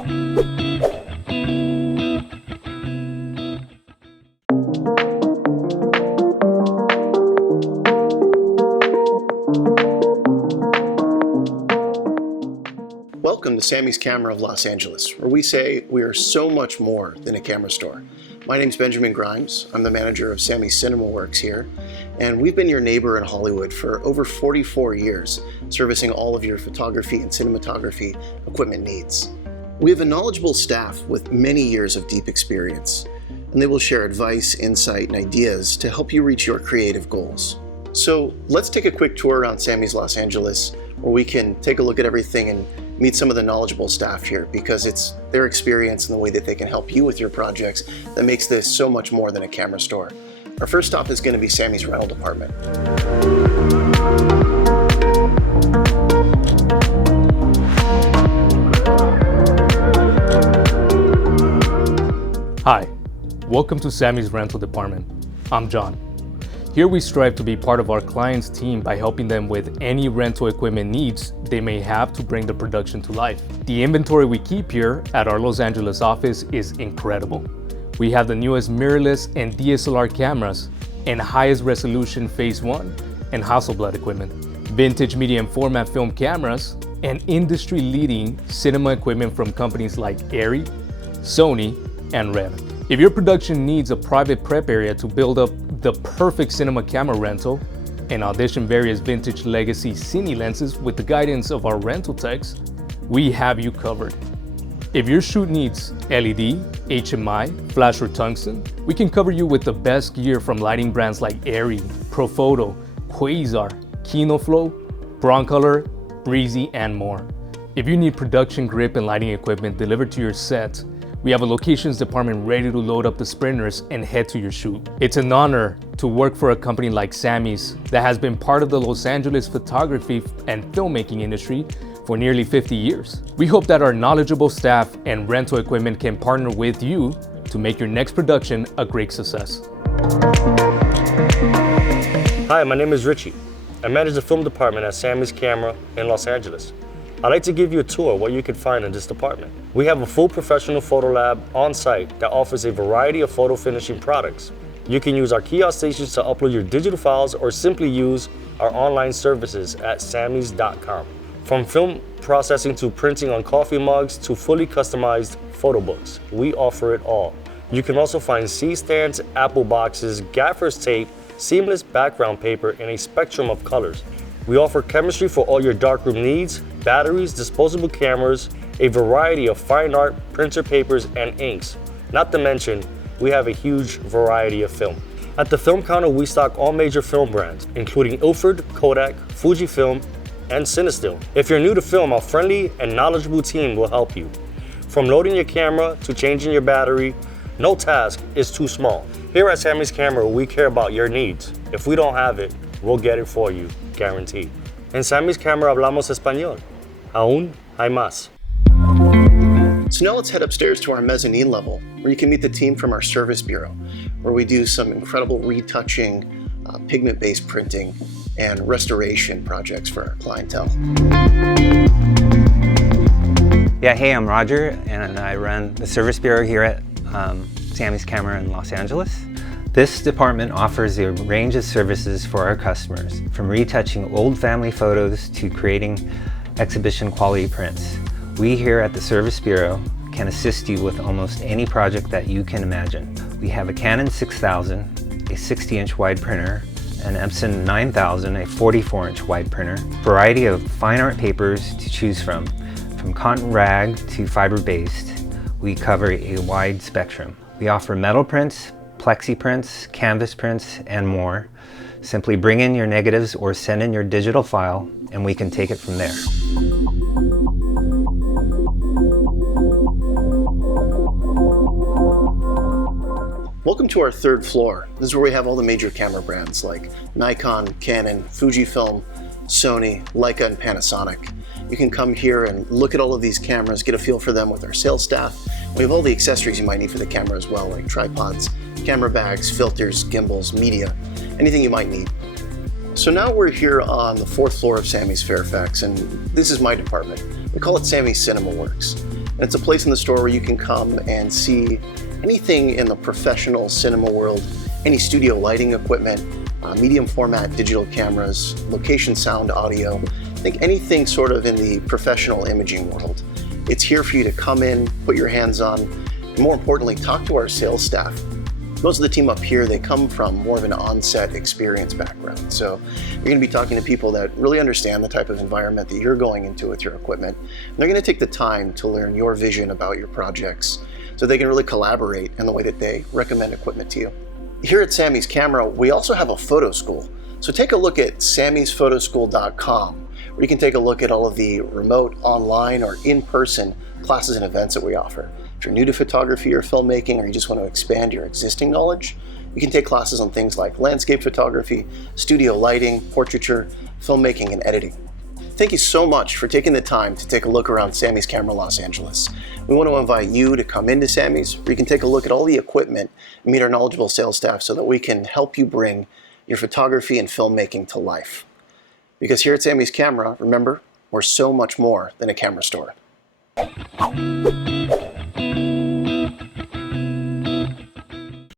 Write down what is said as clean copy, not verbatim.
Welcome to Samy's Camera of Los Angeles, where we say we are so much more than a camera store. My name's Benjamin Grimes. I'm the manager of Samy's Cinema Works here, and we've been your neighbor in Hollywood for over 44 years, servicing all of your photography and cinematography equipment needs. We have a knowledgeable staff with many years of deep experience, and they will share advice, insight, and ideas to help you reach your creative goals. So let's take a quick tour around Samy's Los Angeles, where we can take a look at everything and meet some of the knowledgeable staff here, because it's their experience and the way that they can help you with your projects that makes this so much more than a camera store. Our first stop is going to be Samy's rental department. Hi, welcome to Samy's rental department. I'm John. Here we strive to be part of our clients' team by helping them with any rental equipment needs they may have to bring the production to life. The inventory we keep here at our Los Angeles office is incredible. We have the newest mirrorless and DSLR cameras and highest resolution Phase 1 and Hasselblad equipment, vintage medium format film cameras, and industry-leading cinema equipment from companies like Arri, Sony, and Red. If your production needs a private prep area to build up the perfect cinema camera rental and audition various vintage legacy cine lenses with the guidance of our rental techs, we have you covered. If your shoot needs LED, HMI, flash or tungsten, we can cover you with the best gear from lighting brands like Arri, Profoto, Quasar, Kinoflow, Broncolor, Breezy, and more. If you need production grip and lighting equipment delivered to your set, we have a locations department ready to load up the sprinters and head to your shoot. It's an honor to work for a company like Samys that has been part of the Los Angeles photography and filmmaking industry for nearly 50 years. We hope that our knowledgeable staff and rental equipment can partner with you to make your next production a great success. Hi, my name is Richie. I manage the film department at Samy's Camera in Los Angeles. I'd like to give you a tour of what you can find in this department. We have a full professional photo lab on site that offers a variety of photo finishing products. You can use our kiosk stations to upload your digital files or simply use our online services at samys.com. From film processing to printing on coffee mugs to fully customized photo books, we offer it all. You can also find C-stands, Apple boxes, gaffer's tape, seamless background paper, and a spectrum of colors. We offer chemistry for all your darkroom needs, batteries, disposable cameras, a variety of fine art, printer papers, and inks. Not to mention, we have a huge variety of film. At the film counter, we stock all major film brands, including Ilford, Kodak, Fujifilm, and Cinestill. If you're new to film, our friendly and knowledgeable team will help you. From loading your camera to changing your battery, no task is too small. Here at Samy's Camera, we care about your needs. If we don't have it, we'll get it for you, guaranteed. En Samy's Camera hablamos español. Aún hay más. So now let's head upstairs to our mezzanine level, where you can meet the team from our service bureau, where we do some incredible retouching, pigment-based printing, and restoration projects for our clientele. Yeah, hey, I'm Roger, and I run the service bureau here at Samy's Camera in Los Angeles. This department offers a range of services for our customers, from retouching old family photos to creating exhibition quality prints. We here at the Service Bureau can assist you with almost any project that you can imagine. We have a Canon 6000, a 60-inch wide printer, an Epson 9000, a 44-inch wide printer, a variety of fine art papers to choose from cotton rag to fiber-based. We cover a wide spectrum. We offer metal prints, plexi prints, canvas prints, and more. Simply bring in your negatives or send in your digital file and we can take it from there. Welcome to our third floor. This is where we have all the major camera brands like Nikon, Canon, Fujifilm, Sony, Leica, and Panasonic. You can come here and look at all of these cameras, get a feel for them with our sales staff. We have all the accessories you might need for the camera as well, like tripods, camera bags, filters, gimbals, media, anything you might need. So now we're here on the fourth floor of Samy's Fairfax, and this is my department. We call it Samy's Cinema Works. And it's a place in the store where you can come and see anything in the professional cinema world, any studio lighting equipment, medium format digital cameras, location sound audio. I think anything sort of in the professional imaging world. It's here for you to come in, put your hands on, and more importantly, talk to our sales staff. Most of the team up here, they come from more of an on-set experience background. So you're going to be talking to people that really understand the type of environment that you're going into with your equipment. And they're going to take the time to learn your vision about your projects so they can really collaborate in the way that they recommend equipment to you. Here at Samys Camera, we also have a photo school. So take a look at samysphotoschool.com, where you can take a look at all of the remote, online, or in-person classes and events that we offer. If you're new to photography or filmmaking, or you just want to expand your existing knowledge, you can take classes on things like landscape photography, studio lighting, portraiture, filmmaking, and editing. Thank you so much for taking the time to take a look around Samys Camera Los Angeles. We want to invite you to come into Samys, where you can take a look at all the equipment and meet our knowledgeable sales staff so that we can help you bring your photography and filmmaking to life. Because here at Samys Camera, remember, we're so much more than a camera store.